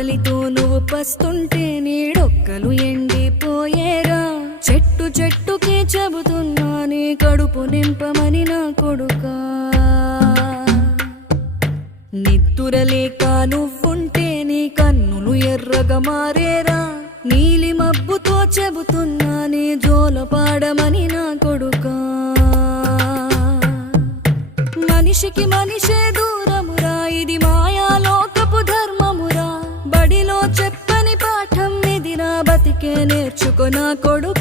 ఆకలితో నువ్వు పస్తుంటే నీడొక్కలు ఎండిపోయేరా. చెట్టు చెట్టుకే చెబుతున్నా నీ కడుపు నింపమని నా కొడుకా. నిద్దురలేక నువ్వుంటే నీ కన్నులు ఎర్రగా మారేరా. నీలి మబ్బుతో చెబుతున్నా నీ జోలపాడమని నా కొడుకా. మనిషికి మనిషే దూరమురా, ఇది మాయాలోకపు ధర్మమురా. బడిలో చెప్పని పాఠం ఇదిరా, బతికే నేర్చుకో నా కొడుకా.